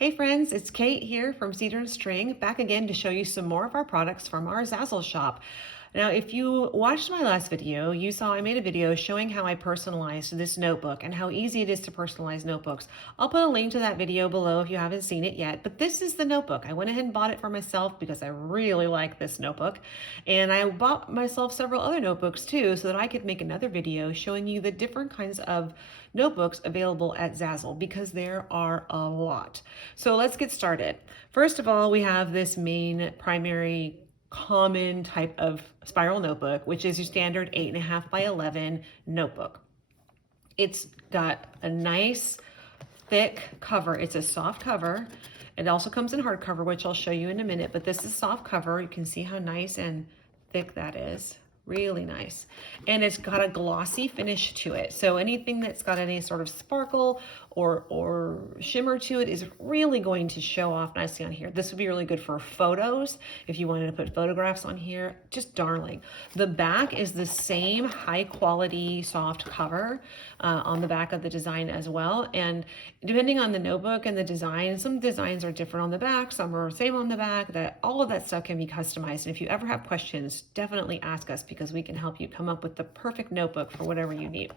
Hey friends, it's Kate here from Cedar and String, back again to show you some more of our products from our Zazzle shop. Now, if you watched my last video, you saw I made a video showing how I personalized this notebook and how easy it is to personalize notebooks. I'll put a link to that video below if you haven't seen it yet, but this is the notebook. I went ahead and bought it for myself because I really like this notebook. And I bought myself several other notebooks too so that I could make another video showing you the different kinds of notebooks available at Zazzle because there are a lot. So let's get started. First of all, we have this main primary common type of spiral notebook, which is your standard 8.5 by 11 notebook. It's got a nice thick cover. It's a soft cover. It also comes in hardcover, which I'll show you in a minute, but this is soft cover. You can see how nice and thick that is. Really nice. And it's got a glossy finish to it. So anything that's got any sort of sparkle or shimmer to it is really going to show off nicely on here. This would be really good for photos. If you wanted to put photographs on here, just darling. The back is the same high quality soft cover on the back of the design as well. And depending on the notebook and the design, some designs are different on the back, some are same on the back, that all of that stuff can be customized. And if you ever have questions, definitely ask us because we can help you come up with the perfect notebook for whatever you need.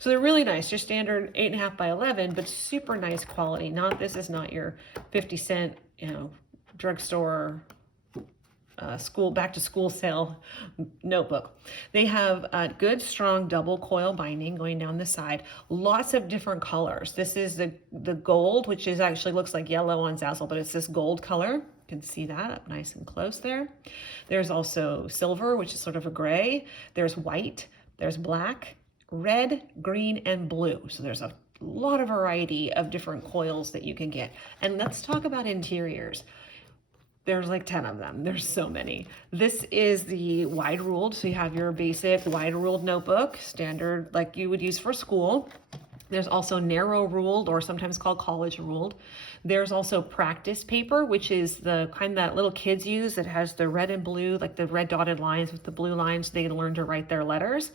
So they're really nice, your standard 8.5 by 11, but super nice quality. This is not your 50-cent, drugstore back to school sale notebook. They have a good strong double coil binding going down the side, lots of different colors. This is the gold, which is actually looks like yellow on Zazzle, but it's this gold color. You can see that up nice and close there. There's also silver, which is sort of a gray. There's white, there's black, red, green, and blue. So there's a lot of variety of different coils that you can get. And let's talk about interiors. There's like 10 of them. There's so many. This is the wide ruled. So you have your basic wide ruled notebook, standard like you would use for school. There's also narrow ruled, or sometimes called college ruled. There's also practice paper, which is the kind that little kids use that has the red and blue, like the red dotted lines with the blue lines. They learn to write their letters.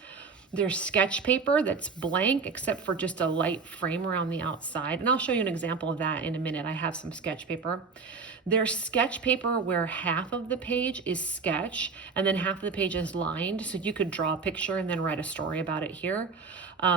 There's sketch paper that's blank except for just a light frame around the outside. And I'll show you an example of that in a minute. I have some sketch paper. There's sketch paper where half of the page is sketch and then half of the page is lined. So you could draw a picture and then write a story about it here.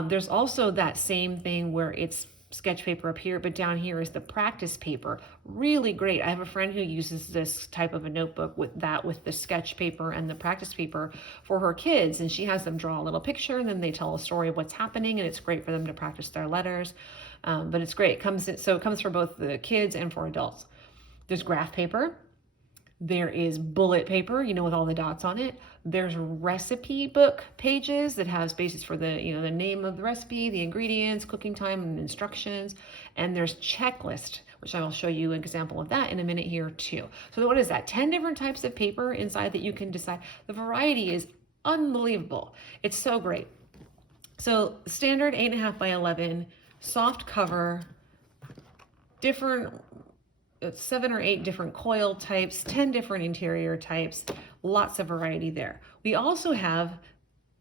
There's also that same thing where it's sketch paper up here, but down here is the practice paper. Really great. I have a friend who uses this type of a notebook with the sketch paper and the practice paper for her kids, and she has them draw a little picture and then they tell a story of what's happening, and it's great for them to practice their letters. But it's great. It comes for both the kids and for adults. There's graph paper. There is bullet paper, with all the dots on it. There's recipe book pages that have spaces for the name of the recipe, the ingredients, cooking time, and instructions. And there's checklist, which I will show you an example of that in a minute here too. So what is that? 10 different types of paper inside that you can decide. The variety is unbelievable. It's so great. So standard 8.5 by 11, soft cover, different 7 or 8 different coil types, 10 different interior types, lots of variety there. We also have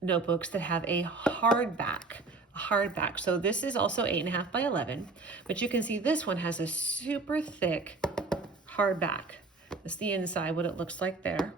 notebooks that have a hardback. So this is also 8.5 by 11, but you can see this one has a super thick hardback. This is the inside, what it looks like there.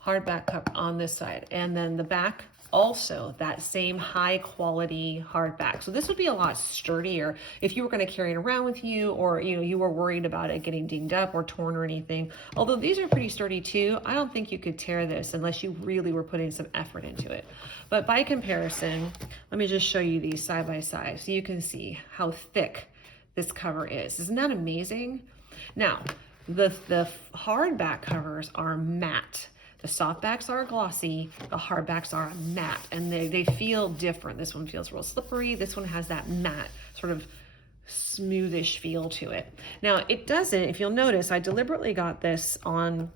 Hardback cover on this side. And then the back, also that same high quality hardback. So this would be a lot sturdier if you were going to carry it around with you, or you were worried about it getting dinged up or torn or anything. Although these are pretty sturdy too, I don't think you could tear this unless you really were putting some effort into it. But by comparison, let me just show you these side by side so you can see how thick this cover is. Isn't that amazing? Now, the hardback covers are matte. The softbacks are glossy, the hardbacks are matte, and they feel different. This one feels real slippery. This one has that matte, sort of smoothish feel to it. Now, it doesn't, if you'll notice, I deliberately got this on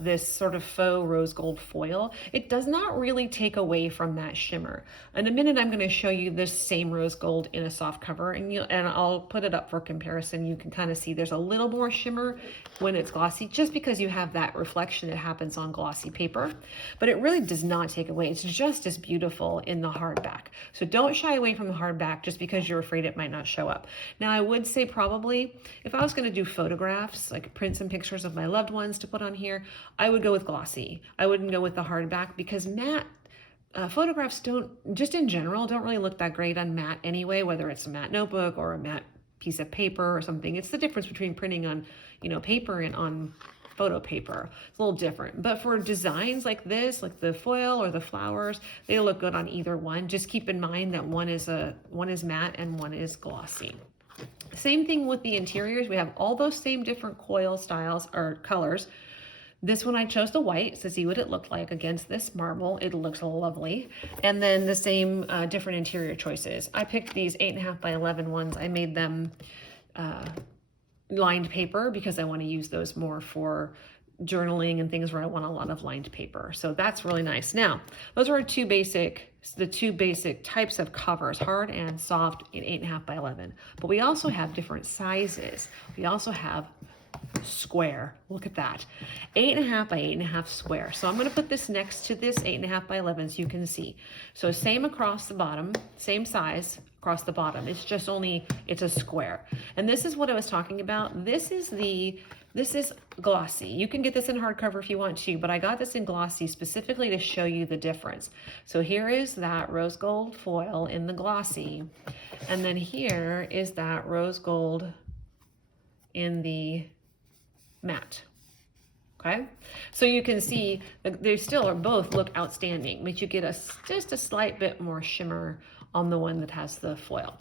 this sort of faux rose gold foil, it does not really take away from that shimmer. In a minute, I'm going to show you this same rose gold in a soft cover, and I'll put it up for comparison. You can kind of see there's a little more shimmer when it's glossy, just because you have that reflection that happens on glossy paper, but it really does not take away. It's just as beautiful in the hardback. So don't shy away from the hardback just because you're afraid it might not show up. Now, I would say probably if I was going to do photographs, like print some pictures of my loved ones to put on here, I would go with glossy. I wouldn't go with the hardback because matte photographs don't, just in general, don't really look that great on matte anyway, whether it's a matte notebook or a matte piece of paper or something. It's the difference between printing on, paper and on photo paper. It's a little different. But for designs like this, like the foil or the flowers, they look good on either one. Just keep in mind that one is matte and one is glossy. Same thing with the interiors. We have all those same different coil styles or colors. This one I chose the white to see what it looked like against this marble. It looks lovely. And then the same different interior choices. I picked these 8.5 by 11 ones. I made them lined paper because I want to use those more for journaling and things where I want a lot of lined paper. So that's really nice. Now, those are the two basic types of covers, hard and soft in 8.5 by 11. But we also have different sizes. We also have square. Look at that. 8.5 by 8.5 square. So I'm going to put this next to this 8.5 by 11 so you can see. So same across the bottom, same size across the bottom. It's just it's a square. And this is what I was talking about. This is glossy. You can get this in hardcover if you want to, but I got this in glossy specifically to show you the difference. So here is that rose gold foil in the glossy. And then here is that rose gold in the matte. Okay, so you can see they still both look outstanding, but you get just a slight bit more shimmer on the one that has the foil.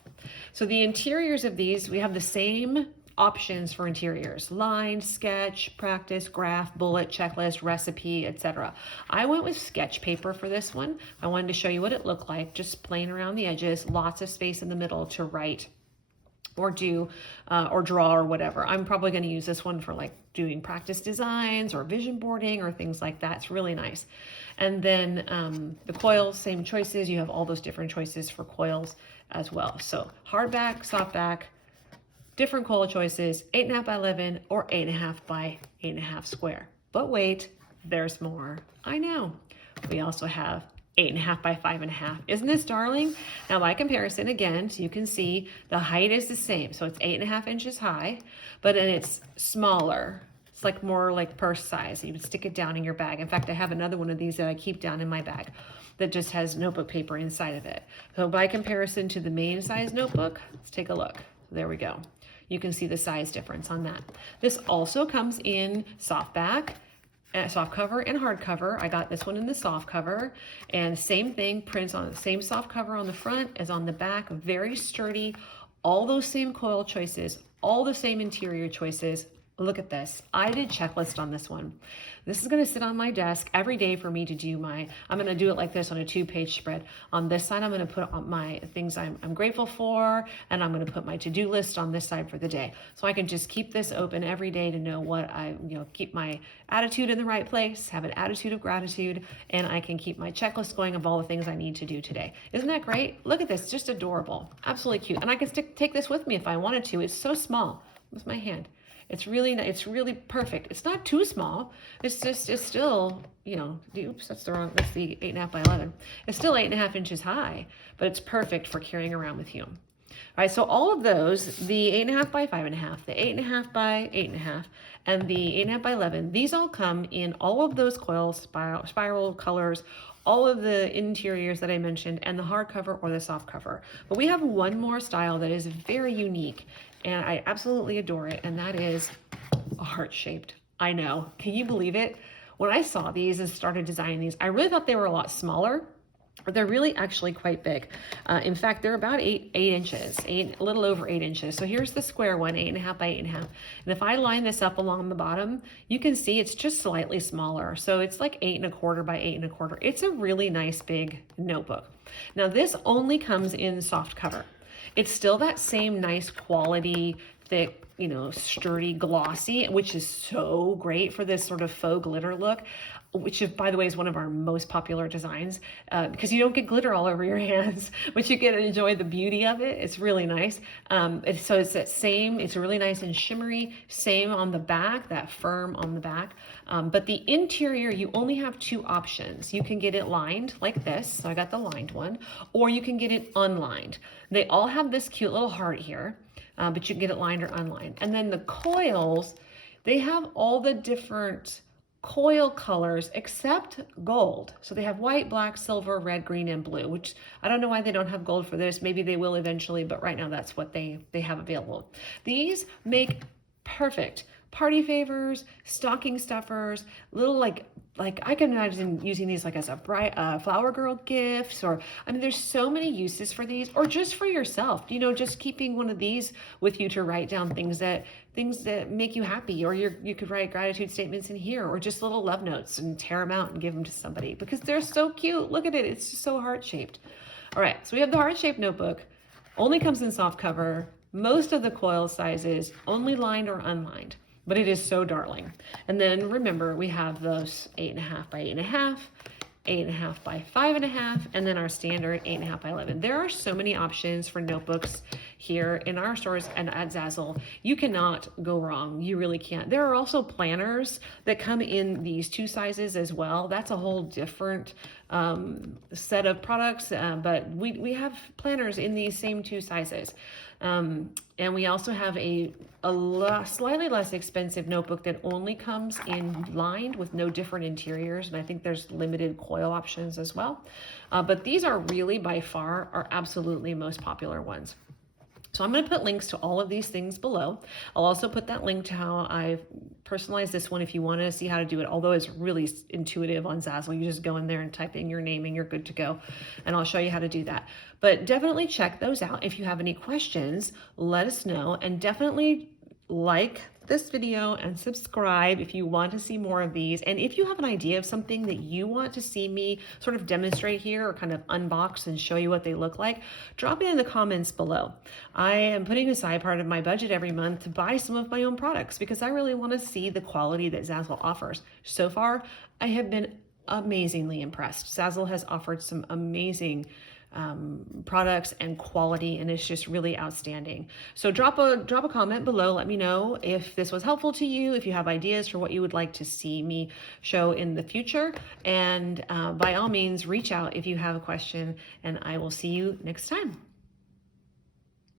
So the interiors of these, we have the same options for interiors: lined, sketch, practice, graph, bullet, checklist, recipe, etc. I went with sketch paper for this one. I wanted to show you what it looked like, just plain around the edges, lots of space in the middle to write or do or draw or whatever. I'm probably going to use this one for like doing practice designs or vision boarding or things like that. It's really nice. And then the coils, same choices. You have all those different choices for coils as well. So hardback, softback, different coil choices, 8.5 by 11 or 8.5 by 8.5 square. But wait, there's more. I know. We also have 8.5 by 5.5. Isn't this darling? Now by comparison, again, so you can see the height is the same. So it's 8.5 inches high, but then it's smaller. It's like more like purse size. You would stick it down in your bag. In fact, I have another one of these that I keep down in my bag that just has notebook paper inside of it. So by comparison to the main size notebook, let's take a look. There we go. You can see the size difference on that. This also comes in softback, soft cover and hardcover. I got this one in the soft cover, and same thing, prints on the same soft cover on the front as on the back. Very sturdy, all those same coil choices, all the same interior choices. Look at this. I did checklist on this one. This is going to sit on my desk every day for me to do I'm going to do it like this on a 2-page spread. On this side, I'm going to put on my things I'm grateful for, and I'm going to put my to-do list on this side for the day. So I can just keep this open every day to know what keep my attitude in the right place, have an attitude of gratitude, and I can keep my checklist going of all the things I need to do today. Isn't that great? Look at this, just adorable. Absolutely cute. And I can take this with me if I wanted to. It's so small with my hand. It's really perfect. It's not too small. It's still, oops, that's the 8.5 by 11. It's still 8.5 inches high, but it's perfect for carrying around with you. All right, so all of those, the 8.5 by 5.5, the 8.5 by 8.5, and the 8.5 by 11, these all come in all of those coil spiral colors, all of the interiors that I mentioned, and the hardcover or the soft cover. But we have one more style that is very unique, and I absolutely adore it, and that is a heart-shaped. I know. Can you believe it? When I saw these and started designing these, I really thought they were a lot smaller, but they're really actually quite big. In fact, they're about 8 inches, a little over 8 inches. So here's the square one, 8.5 by 8.5. And if I line this up along the bottom, you can see it's just slightly smaller. So it's like 8.25 by 8.25. It's a really nice big notebook. Now this only comes in soft cover. It's still that same nice quality thick, you know, sturdy, glossy, which is so great for this sort of faux glitter look, which, by the way, is one of our most popular designs, because you don't get glitter all over your hands, but you get to enjoy the beauty of it. It's really nice. So it's that same, it's really nice and shimmery, same on the back, that firm on the back. But the interior, you only have two options. You can get it lined like this, so I got the lined one, or you can get it unlined. They all have this cute little heart here. But you can get it lined or unlined. And then the coils, they have all the different coil colors except gold. So they have white, black, silver, red, green, and blue, which I don't know why they don't have gold for this. Maybe they will eventually, but right now that's what they have available. These make perfect party favors, stocking stuffers, little like I can imagine using these like as a bright flower girl gifts, or I mean, there's so many uses for these, or just for yourself, you know, just keeping one of these with you to write down things that make you happy, or you could write gratitude statements in here, or just little love notes and tear them out and give them to somebody because they're so cute. Look at it. It's just so heart-shaped. All right. So we have the heart-shaped notebook, only comes in soft cover, most of the coil sizes, only lined or unlined. But it is so darling. And then remember, we have those 8.5 by 8.5, 8.5 by 5.5, and then our standard 8.5 by 11. There are so many options for notebooks here in our stores and at Zazzle. You cannot go wrong. You really can't. There are also planners that come in these two sizes as well. That's a whole different set of products, but we have planners in these same two sizes. And we also have a slightly less expensive notebook that only comes in lined with no different interiors. And I think there's limited coil options as well. But these are really by far our absolutely most popular ones. So I'm going to put links to all of these things below. I'll also put that link to how I've personalized this one if you want to see how to do it, although it's really intuitive on Zazzle. You just go in there and type in your name and you're good to go. And I'll show you how to do that. But definitely check those out. If you have any questions, let us know, and definitely like this video and subscribe if you want to see more of these. And if you have an idea of something that you want to see me sort of demonstrate here or kind of unbox and show you what they look like, drop it in the comments below. I am putting aside part of my budget every month to buy some of my own products because I really want to see the quality that Zazzle offers. So far, I have been amazingly impressed. Zazzle has offered some amazing products and quality, and it's just really outstanding. So drop a comment below. Let me know if this was helpful to you, if you have ideas for what you would like to see me show in the future. And by all means, reach out if you have a question, and I will see you next time.